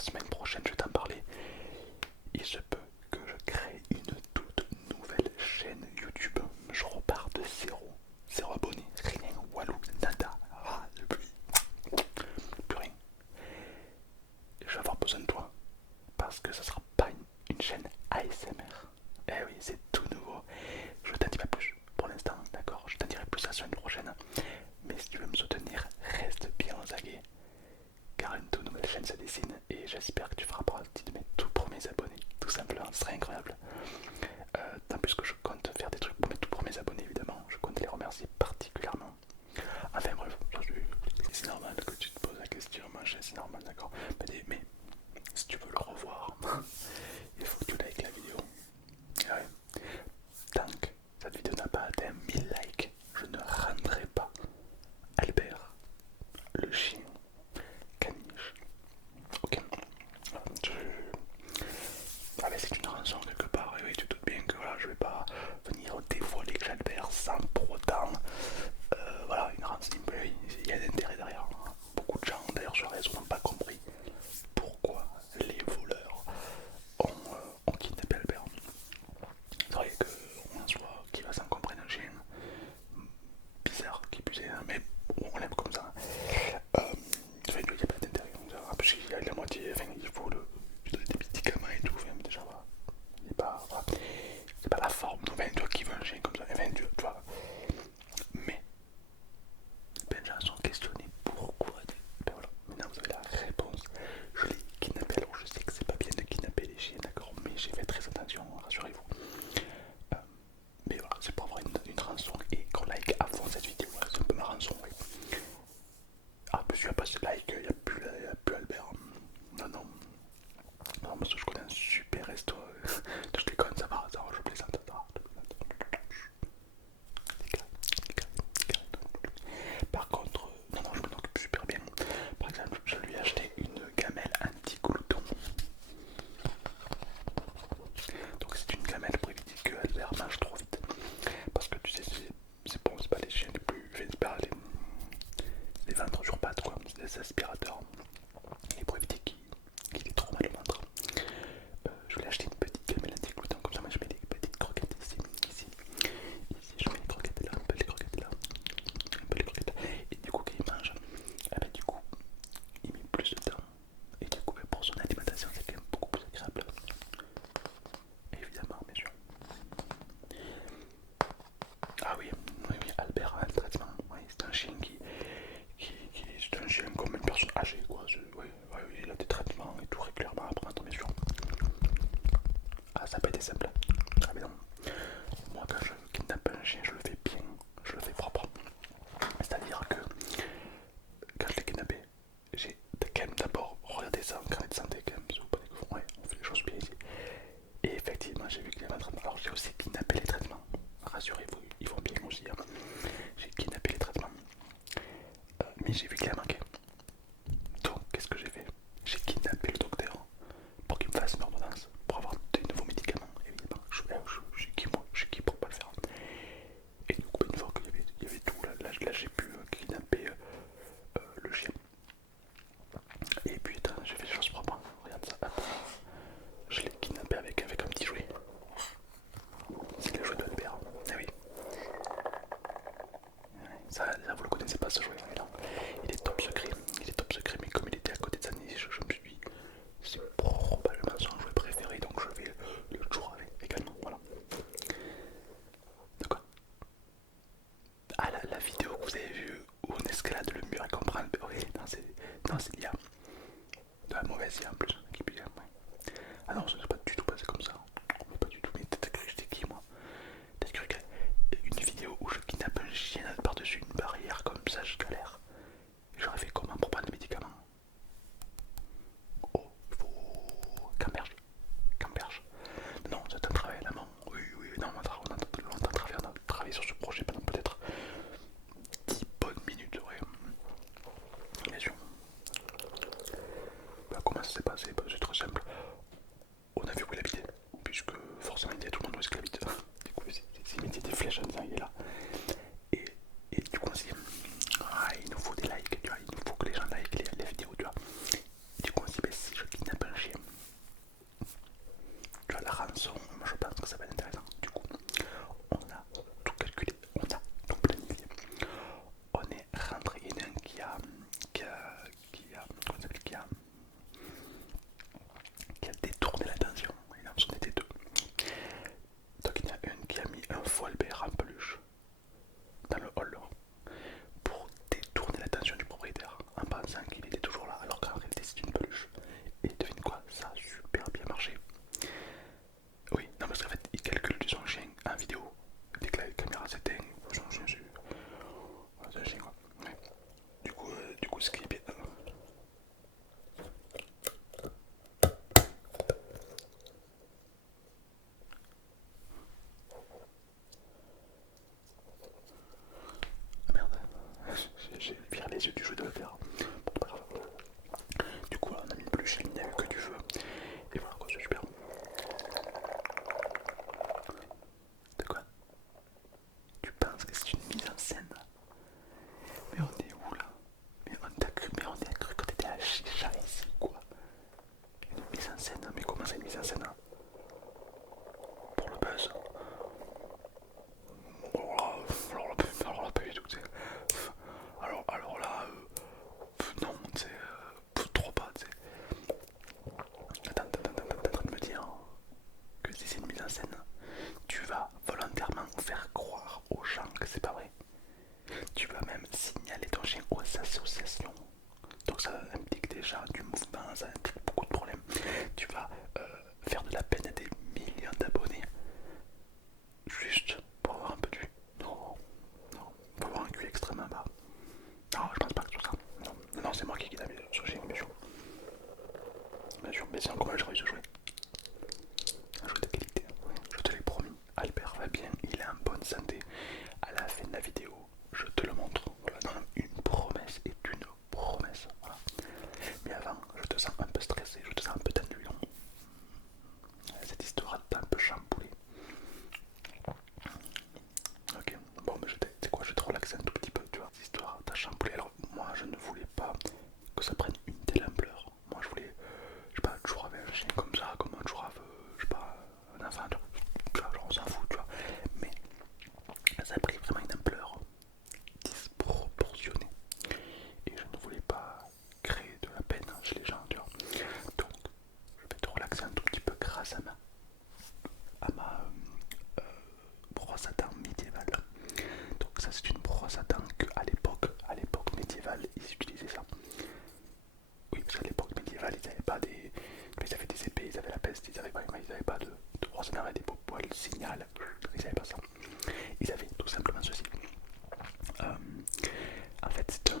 semaine prochaine, je vais t'en parler. Il se peut que je crée une toute nouvelle chaîne YouTube. Je repars de zéro. Zéro abonné, rien, walou, nada, depuis plus rien. Je vais avoir besoin de toi parce que ça sera pas une chaîne ASMR. Eh oui, c'est tout nouveau. Je t'en dis pas plus pour l'instant, d'accord? Je t'en dirai plus la semaine prochaine. Mais si tu veux me soutenir, reste bien aux aguets car une toute nouvelle chaîne se dessine et j'espère que tu feras partie de mes tout premiers abonnés. Tout simplement, ce serait incroyable. Tant plus que je compte faire des trucs pour mes tout premiers abonnés, évidemment. Je compte les remercier particulièrement. Enfin bref, c'est normal que tu te poses la question, machin, c'est normal, d'accord. Mais si tu veux le revoir, il faut que tu likes la vidéo. Ouais. Tant que cette vidéo n'a pas atteint 1000 likes, je ne rendrai pas Albert, le chien, caniche. Ok. Je... Ah mais c'est une rançon quelque part, et oui tu te doutes bien que voilà, je vais pas venir dévoiler que Albert sans pour autant voilà, une rançon, il y a d'intérêt derrière. Beaucoup de gens d'ailleurs sur les réseaux n'ont pas compris pourquoi les voleurs ont kidnappé Albert. C'est vrai qu'on en soit qui va s'en comprendre un chien bizarre qui puisait, hein, mais on l'aime comme ça. Enfin, il n'y a pas d'intérêt. En plus, il y a la moitié, enfin, il faut lui donner des médicaments et tout. Enfin, déjà, voilà. Il est pas, voilà. C'est pas la forme. Enfin, tu vois, qui veut un chien comme ça. Enfin, tu vois. Mais, plein de gens sont questionnés pourquoi. Ben voilà, maintenant vous avez la réponse. Je l'ai kidnappé. Alors, je sais que c'est pas bien de kidnapper les chiens, d'accord, mais j'ai fait très attention, rassurez-vous. Euh, mais voilà, c'est pour avoir une rançon et qu'on like à fond cette vidéo. Voilà, c'est un peu ma rançon, oui. Ah, parce qu'il n'y a pas de like, il n'y a plus Albert. Non, non. Non, parce que je connais un super resto. Je déconne, ça va, je plaisante. Par contre, non, non, je m'en occupe super bien. Par exemple, je lui ai acheté une gamelle anti-glouton. Donc, c'est une gamelle pour éviter que Albert mange trop vite. Parce que tu sais, c'est bon, c'est pas les chiens les plus. C'est pas les ventres sur pattes, quoi. C'est des aspirateurs. Et pour éviter qu'il ait trop mal au ventre, je voulais acheter une petite gamelle anti-glouton. Comme ça, moi je mets des petites croquettes ici, ici, ici. Je mets les croquettes là, un peu les croquettes là, un peu les croquettes là. Et du coup, quand il mange, eh ben, du coup, il met plus de temps. Et du coup, pour son alimentation, c'est quand même beaucoup plus agréable. Évidemment, bien sûr. Ah oui, oui, oui, Albert a un traitement. Oui, c'est un chien c'est un chien comme une personne âgée, quoi. Oui, oui, oui, il a des traitements et tout régulièrement à prendre, bien sûr. Ah, ça n'a pas été simple. Ah, mais non. Moi, quand je kidnappe un chien, je le fais bien, je le fais propre. C'est-à-dire que quand je l'ai kidnappé, j'ai quand même d'abord regardé ça en carnet de santé, quand même, si vous pas des ouais, on fait les choses bien ici. Et effectivement, j'ai vu qu'il y avait un traitement. Alors, j'ai aussi kidnappé les traitements. Rassurez-vous, ils vont bien aussi. Hein. J'ai kidnappé les traitements. Mais j'ai vu qu'il a manqué. Donc, qu'est-ce que j'ai fait? J'ai kidnappé le docteur pour qu'il me fasse une ordonnance pour avoir de nouveaux médicaments. Évidemment, je suis qui moi? Je suis qui pour pas le faire? Et du coup, une fois qu'il y avait tout, là j'ai pu kidnapper le chien. Et puis, attends, j'ai fait des choses propres. Hein. Regarde ça, hop. Je l'ai kidnappé avec un petit jouet. C'est le jouet de Albert. Ah oui. Ça, vous le connaissez pas ce jouet, là. Il est top secret. Il est top secret, mais comme il était à côté de sa niche, je me suis dit, c'est probablement son jouet préféré, donc je vais le jouer avec également. Voilà. De quoi? Ah, la vidéo que vous avez vue où on escalade le mur et qu'on prend le. Oui, non, c'est l'IA. De la mauvaise IA en plus. Ouais. Ah non, ça n'est pas du tout passé comme ça. Pas du tout, mais t'as cru que j'étais qui moi? T'as cru qu'une vidéo où je kidnappe un chien par-dessus une barrière comme ça, je galère. J'aurais fait comment pour prendre des médicaments? Oh, il faut. Camberge. Non, c'est un travail à la main. Oui, oui, non, on a travaillé sur ce projet pendant peut-être 10 bonnes minutes, ouais. Bien sûr. Bah, comment ça s'est passé? comment ça s'appelle, qui a détourné l'attention. Il en son était deux. Donc il y en a une qui a mis un faux Albert en peluche dans le hall pour détourner l'attention du propriétaire en pensant qu'il était toujours là alors qu'en réalité c'est une peluche. Et devine quoi, ça a super bien marché. Oui, non parce qu'en fait il calcule son chien en vidéo. Dès que la caméra s'éteint, son chien c'est un chien quoi. Ouais. Du coup ce qui est bien. Ah merde, j'ai viré les yeux du jeu de la terre. Bon, pas grave. Du coup, on a mis une peluche, il n'y a eu que du feu. Et voilà quoi, c'est super. De quoi? Tu penses que c'est une mise en scène? Mais on est où là? Mais on a cru que t'étais à Chicha ici, quoi. Une mise en scène? Mais comment c'est une mise en scène? Pour le buzz? Alors là, pas du tout, tu sais. Alors là, non, tu sais, trop pas, tu sais. Attends, t'es en train de me dire que si c'est une mise en scène, tu vas volontairement faire croire aux gens que c'est pas vrai. Tu vas même signaler ton chien aux associations. Donc ça implique déjà du mouvement, ça implique beaucoup de problèmes. Tu vas faire de la peine à des millions d'abonnés juste pour avoir un peu de vue. Non, non, pour avoir un QI extrêmement bas. Non, je pense pas que c'est ça. Non, non, c'est moi qui guide sur chien, bien sûr. Bien sûr, mais c'est comment je réussis à jouer. Un jeu de qualité, oui, je te l'ai promis. Albert va bien, il est en bonne santé. À la fin de la vidéo, je te le montre. Voilà, non, une promesse est une promesse. Voilà. Mais avant, je te sens un peu stressé, je te sens un peu tendu. Cette histoire t'a un peu chamboulé. Ok, bon, mais c'est quoi, je vais te relaxer un tout petit peu, tu vois. Cette histoire t'a chamboulé. Alors, moi, je ne voulais pas que ça prenne une telle ampleur. Moi, je voulais, je sais pas, toujours avec un chien comme ça, comme un jour avec, je sais pas, un enfant, tu vois, genre on s'en fout, tu vois. Mais ça a pris vraiment une ampleur disproportionnée. Et je ne voulais pas créer de la peine chez les gens, tu vois. Donc, je vais te relaxer un tout petit peu grâce à ma brosse à dents médiévale. Donc ça c'est une brosse à dents qu'à l'époque médiévale, ils utilisaient ça. Oui, parce qu'à l'époque médiévale, ils n'avaient pas des... Ils avaient des épées, ils avaient la peste, ils n'avaient pas de brosse à dents avec des poils signal, ils n'avaient pas ça. Ils avaient tout simplement ceci. Euh, En fait, c'est un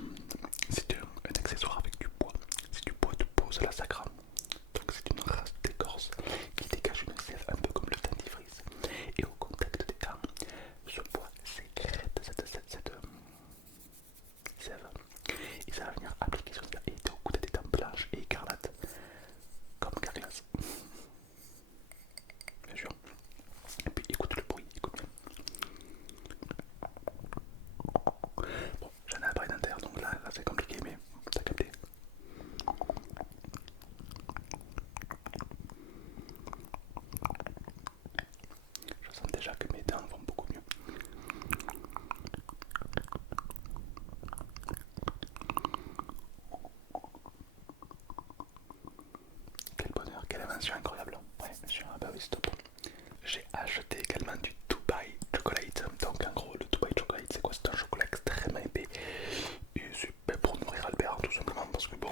accessoire avec du bois. C'est du bois de pose à la sacra. Donc c'est une race d'écorce qui dégage une sève un peu comme le dentifrice. Et au contact des dents, ce bois sécrète cette sève. Et ça va venir appliquer sur les dents et au coup des dents blanches et écarlates. Comme Carglass. Bien sûr. Et puis écoute le bruit, écoute bien. Bon, j'en ai un appareil dentaire, donc là c'est compliqué, mais t'as capté. Je sens déjà que mes dents vont beaucoup mieux. Quel bonheur, quelle invention incroyable. Ouais, monsieur, ah bah oui, stop. J'ai acheté également du Dubai Chocolate. Donc en gros, le Dubai Chocolate, c'est quoi? C'est un chocolat extrêmement épais. Et c'est pour nourrir Albert, tout simplement, parce que bon,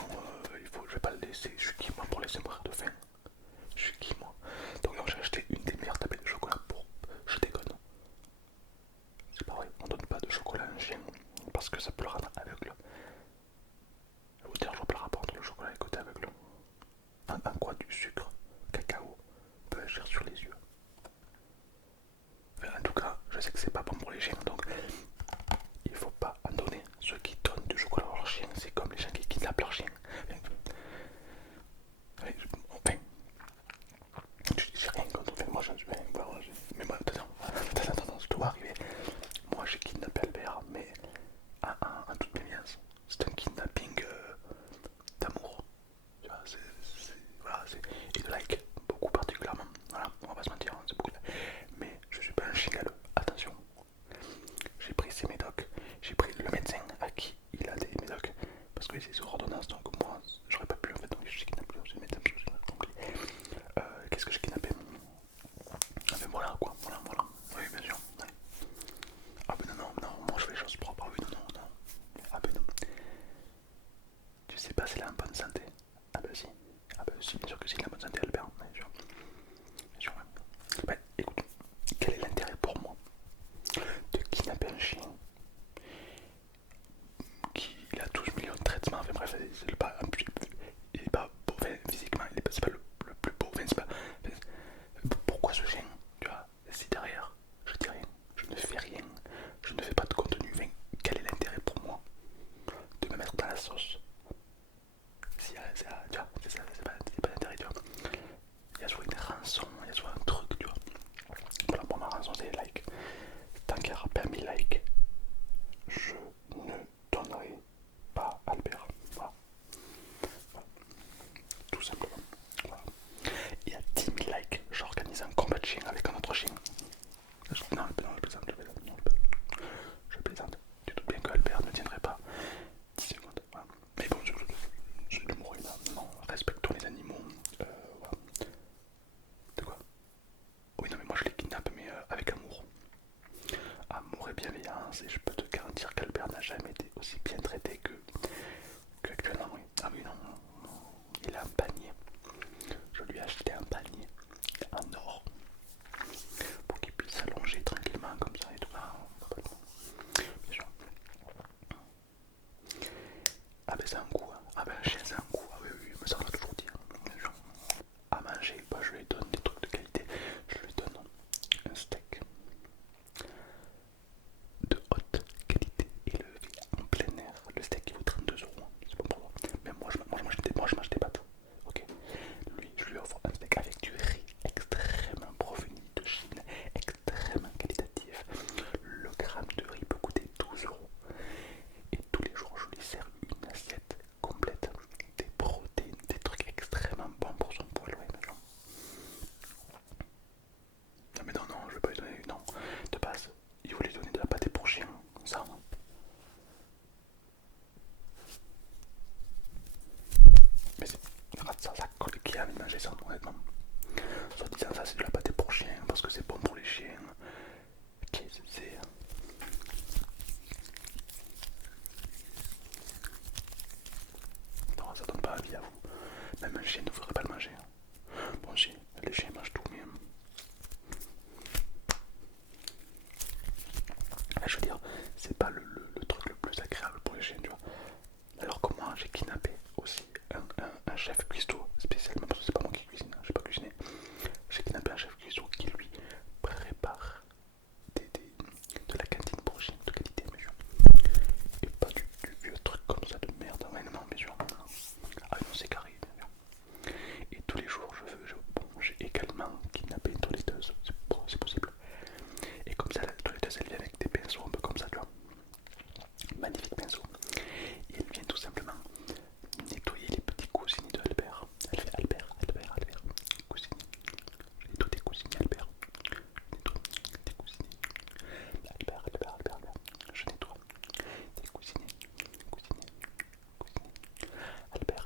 je vais pas le laisser. Je suis qui moi pour laisser mourir de faim? Je suis qui moi? Donc j'ai acheté une des meilleures tablettes de chocolat pour... Je déconne. C'est pas vrai, on donne pas de chocolat à un chien parce que ça peut le rendre aveugle. Je vais vous dire, je vois pas le rapport entre le chocolat et le côté aveugle. En quoi du sucre, cacao peut agir sur les yeux? Enfin, en tout cas, je sais que c'est pas bon pour les chiens, donc il faut pas en donner. Ceux qui donnent du chocolat à leurs chiens, c'est comme les gens qui kidnappent leurs chiens. Enfin, prise ordonnance, donc moi j'aurais pas pu en fait, donc j'ai kidnappé, je vais mettre un peu compris. Qu'est-ce que j'ai kidnappé? Ah ben voilà quoi, voilà, oui bien sûr. Ouais. Ah ben non, moi je fais les choses propres, ah oui non. Ah ben non. Tu sais pas s'il est en bonne santé? Ah ben si. Ah ben si, bien sûr que si, il est en bonne santé Albert, bien sûr. Bien sûr, ouais. Ouais, écoute, quel est l'intérêt pour moi de kidnapper un chien qui il a 12 millions de traitements, enfin bref, c'est pas, il est pas beau, enfin, physiquement, c'est pas le plus beau, enfin, c'est pas, pourquoi ce chien, tu vois, si derrière, je dis rien, je ne fais rien, je ne fais pas de contenu, enfin, quel est l'intérêt pour moi de me mettre dans la sauce? Si, tu vois, c'est pas d'intérêt, tu vois. Il y a soit une rançon, il y a soit un truc, tu vois. Voilà, pour ma rançon, c'est les likes. Tant qu'il n'y aura pas 1000 likes, je ne donnerai pas Albert. Voilà. Tout simplement. Voilà. Il y a 10 000 likes, j'organise un combat de chien avec un autre chien. Non, je plaisante, je plaisante. Tu doutes bien que Albert ne tiendrait pas 10 secondes. Voilà. Mais bon, c'est l'humour humain. Non, respectons les animaux. Voilà. De quoi? Oui, non, mais moi je les kidnappe, mais avec amour. Amour et bienveillance, et je peux te garantir qu'Albert n'a jamais été aussi bien traité qu'actuellement. Oui. Ah oui, non, il a un panier. Je lui ai acheté un panier en or pour qu'il puisse s'allonger tranquillement comme ça et tout. Ah, bien sûr. Ah ben c'est un coup, hein. Ah ben un chien c'est un coup, ah oui, mais ça on l'a toujours dit, hein. Bien sûr. À manger, bah, je lui donne des trucs de qualité. Je lui donne un steak de haute qualité élevé en plein air. Le steak il vaut 32 €, c'est bon pour moi. Mais moi je mange des pâtes. Ok. Lui, je lui offre un steak avec du riz extrêmement provenu de Chine, extrêmement qualitatif. Le gramme de riz peut coûter 12 €. Et tous les jours, je lui sers une assiette complète, des protéines, des trucs extrêmement bons pour son poids. Ouais, non mais non, je vais pas lui donner, non. De base, il voulait donner de la pâté pour chien, ça. Mais ça colle qui a envie de manger ça, honnêtement. Soit disant ça, c'est de la pâté pour chien, parce que c'est bon pour les chiens. Ok, c'est... Non, ça donne pas envie à vous. Même un chien ne voudrait pas le manger. Bon, si, les chiens mangent tout, mais... Je veux dire, c'est pas le truc le plus agréable pour les chiens, tu vois. Alors que moi, j'ai kidnappé aussi un chef cuistot, spécialement parce que c'est pas moi qui cuisine, hein, j'ai pas cuisiné. J'ai kidnappé un chef cuistot qui lui prépare de la cantine pour chiens de qualité, mais sûr. Et pas du vieux truc comme ça de merde. Ouais, non, mais sûr. Ah non, c'est carré, bien sûr. Et tous les jours, j'ai également kidnappé une toiletteuse, c'est possible. Et comme ça, la toiletteuse, elle vient avec des pinceaux un peu comme ça, tu vois. Magnifique pinceau. Et elle vient tout simplement nettoyer les petits coussinets de Albert. Elle fait Albert, coussinets. Je nettoie tes coussinets, Albert. Je nettoie tes coussinets. Albert. Je nettoie tes coussinets. Albert.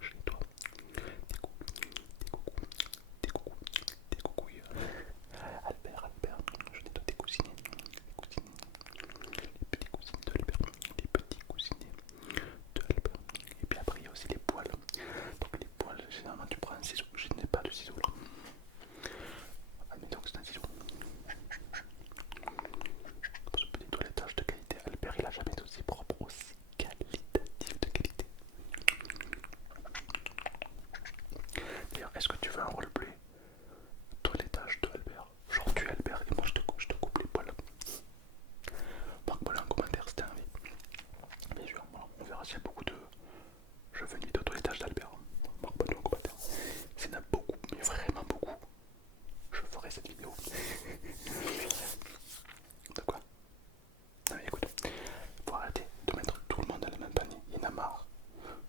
Je nettoie tes coucouilles. Albert. Je nettoie tes coussinets. Les petits coussinets de Albert. Et puis après, il y a aussi les poils. Donc les poils, généralement, tu prends un ciseau. Je n'ai pas de ciseau là. Ah, mais donc c'est un ciseau. Pour ce petit toilettage de qualité, Albert, il a jamais été aussi propre, aussi qualitatif de qualité. D'ailleurs, est-ce que tu veux un roleplay toilettage de Albert? Genre tu es Albert et moi je te coupe les poils. Marque-moi là en commentaire si t'as envie. Bien sûr, on verra s'il y a beaucoup de... Je veux une vidéo toilettage d'Albert. Marque-moi là en commentaire. S'il y en a beaucoup, mais vraiment beaucoup, je ferai cette vidéo. De quoi? Non mais écoute, faut arrêter de mettre tout le monde dans le même panier. Il y en a marre.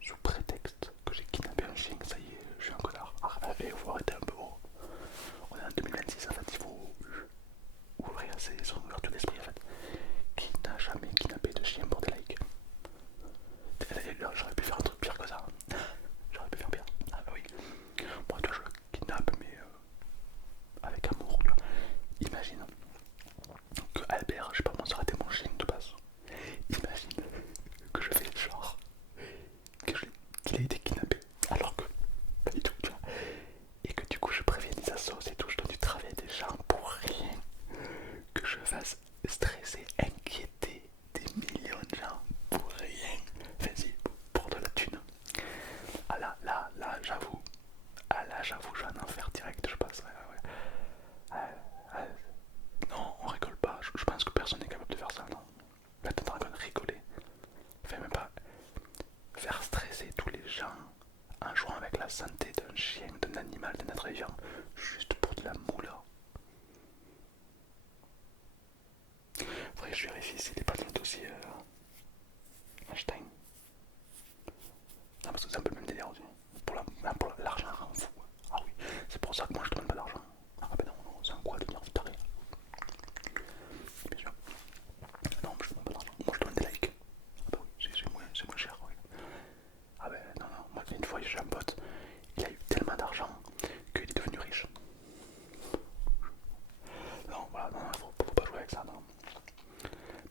Sous prétexte que j'ai kidnappé un chien, ça y est, je suis un connard. Il faut arrêter un peu. On est en 2026 en fait, il faut ouvrir son ouverture d'esprit en fait. Qui n'a jamais kidnappé de chien pour des likes? en jouant avec la santé d'un chien, d'un animal, d'un être vivant, juste pour de la moula. Faudrait que je vérifie si n'est pas dans le dossier Einstein. Non, parce que c'est un peu le même délire aussi. Pour l'argent, rend fou. Ah oui, c'est pour ça que moi je demande pas d'argent. Ah ben non, non, c'est un quoi de devenir taré. Bien sûr. Non, je demande pas d'argent. Moi je demande des likes. Ah bah oui, c'est moins cher. Oui. Ah ben non, non, moi une fois j'ai un pote, il a eu tellement d'argent qu'il est devenu riche. Non, voilà, non, faut pas jouer avec ça, non.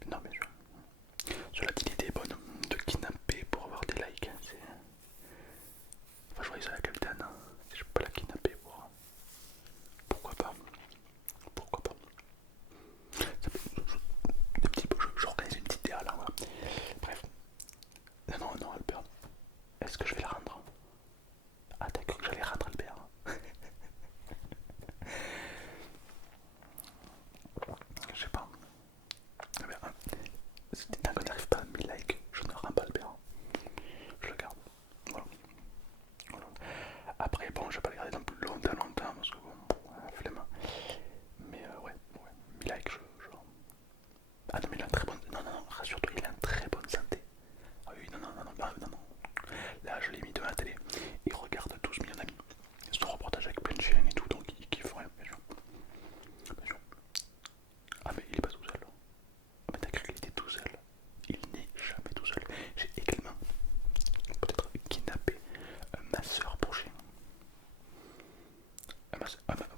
Mais non, mais cela dit, l'idée est bonne de kidnapper pour avoir des likes. Enfin, je voyais ça à la capitaine. Si je peux pas la kidnapper pour. Pourquoi pas? Pourquoi pas? Des petits, j'organise une petite DA là, voilà. Bref. Non, non, non, Albert. Est-ce que je vais la rendre? Ah, t'as cru que j'allais rendre Albert? Je sais pas. Tant qu'on n'arrive pas à 1000 likes, je ne rends pas Albert. Je le garde. Voilà. Voilà. Après, bon, je vais pas le garder dans plus longtemps parce que bon, flemme. Mais ouais, 1000 likes, Ah non, mais il a une très bonne. Non, non, non, rassure-toi, il a une très bonne santé. Ah oui, non, non, non, non, non, non, non. Là, je l'ai mis devant la télé. Il regarde 12 millions d'amis. C'est un reportage avec plein de chaînes et tout, donc il kiffe rien, bien sûr. Bien sûr. Ah, mais il est pas tout seul. Ah, mais t'as cru qu'il était tout seul? Il n'est jamais tout seul. J'ai également peut-être kidnappé ma soeur pour chien.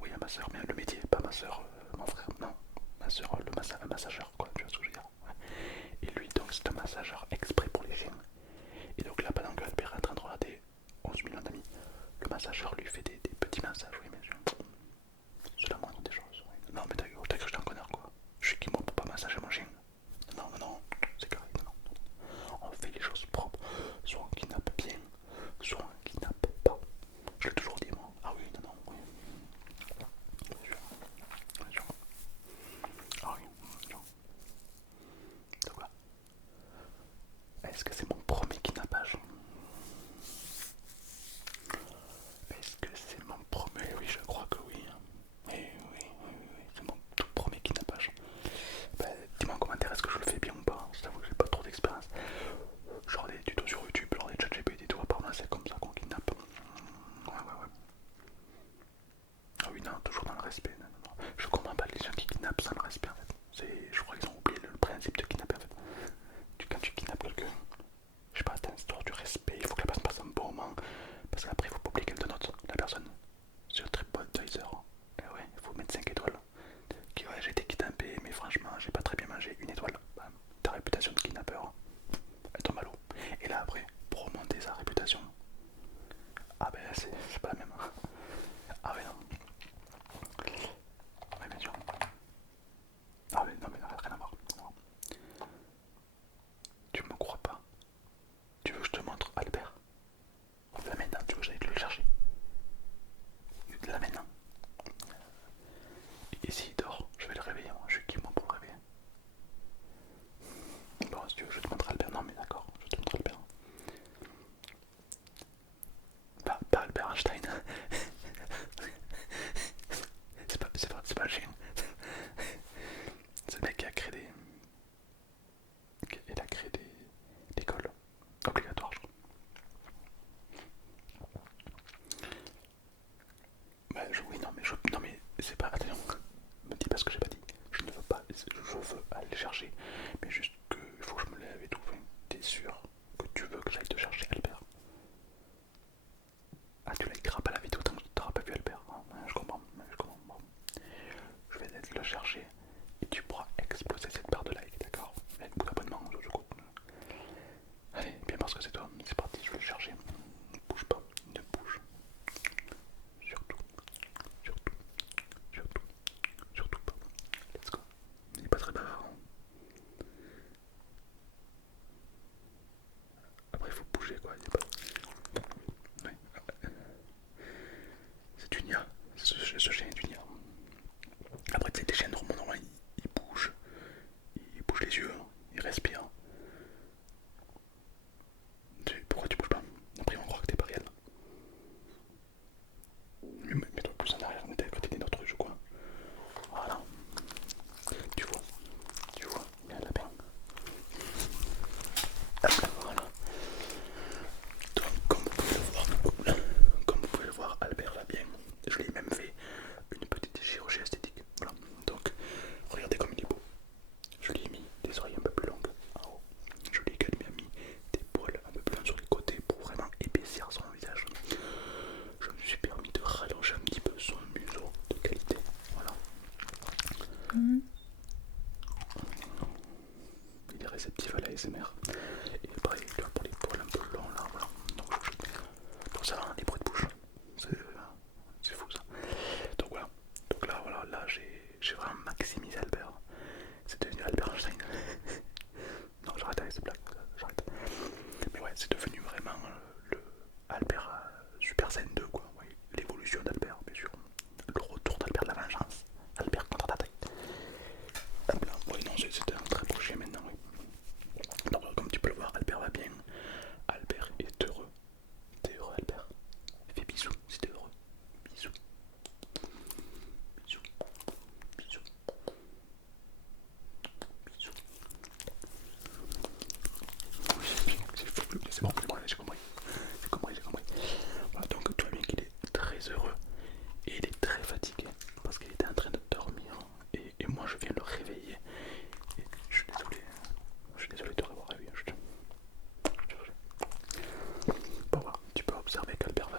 Oui, ma soeur, mais le métier, pas ma soeur, mon frère, non. Ma soeur, un massageur, quoi, tu vois ce que je veux dire. Ouais. Et lui, donc, c'est un massageur exprès pour les chiens. Et donc là, pendant que Albert est en train de regarder 11 millions d'amis, le massageur lui fait des petits massages, oui, mais c'est la moindre des choses. Oui. Non, mais t'as cru que j'étais un connard, quoi. Je suis qui, moi, pour pas massager mon chien? Non, non, non, c'est carré, non, non. On fait les choses propres. Soit on kidnappe bien, soit on kidnappe pas. Je l'ai toujours dit, moi. Ah oui, non, non, oui. Bien sûr, bien sûr. Ah oui, bien sûr. Donc voilà. Est-ce que c'est mon premier kidnappage? Est-ce que c'est mon premier? Oui, je crois que oui. Oui, oui, oui, oui, oui. C'est mon tout premier kidnappage. Bah, dis-moi en commentaire, est-ce que je le fais bien ou pas? Je t'avoue que j'ai pas trop d'expérience. Genre des tutos sur YouTube, genre des ChatGPT et tout, apparemment c'est comme ça qu'on kidnappe. Ouais, ouais, ouais. Ah oui, non, toujours dans le respect. Non, non, non. Je comprends pas les gens qui kidnappent sans le respect en fait. Je crois qu'ils ont oublié le principe de kidnapper en fait. Quand tu kidnappes quelqu'un, je sais pas, t'instaures du respect, il faut que la personne passe un bon moment. Parce qu'après, il faut pas oublier qu'elle te note, la personne. Sur TripAdvisor. Et ouais, il faut mettre 5 étoiles. Qui ouais, j'ai été kidnappé, mais franchement, j'ai pas très bien mangé. Une étoile. Bah, ta réputation de kidnappeur, elle tombe à l'eau. Et là, après, pour remonter sa réputation, ah ben c'est pas la même. Ah ouais, non. Ouais, bien sûr. Ah mais non, mais rien à voir. Non. Tu me crois pas? Tu veux que je te montre Albert? Là maintenant, tu veux que j'aille te le chercher? Là maintenant. Et s'il dort, je vais le réveiller. Moi. Je suis qui moi pour le réveiller? Bon, si tu veux, je te montre Albert. Non, mais d'accord, je te montre Albert. Pas Albert Einstein. C'est pas le chien. C'est le mec qui a créé il a créé des écoles obligatoires, je crois. Bah, oui, non, mais non, mais c'est pas. Attention, me dis pas ce que j'ai pas dit. Je ne veux pas. Je veux aller le chercher. Mais juste qu'il faut que je me lève et tout. Enfin, t'es sûr que tu veux que j'aille te chercher Albert? Ah, tu l'as pas la vidéo tant que tu n'auras pas vu Albert. Ah, ouais, je comprends. Je comprends. Bon. Je vais aller le chercher et tu pourras exploser cette barre de like, d'accord? Avec beaucoup d'abonnements, du coup. Allez, bien parce que c'est toi. C'est parti, je vais le chercher. Ne bouge pas. Ne bouge. Surtout. Surtout. Surtout. Surtout pas. Let's go. Il est pas très bavard. Hein. Après, il faut bouger quoi. Il est pas... Ouais. C'est une IA. Ce chien est une IA. Après, tu sais, les chiens normalement ils bougent. Ils bougent les yeux. Ils respirent. Pourquoi tu bouges pas? Après, on croit que t'es pas réel.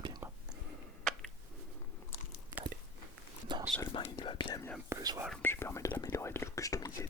bien. Allez. Non seulement il va bien, mais en plus voilà, je me suis permis de l'améliorer, de le customiser,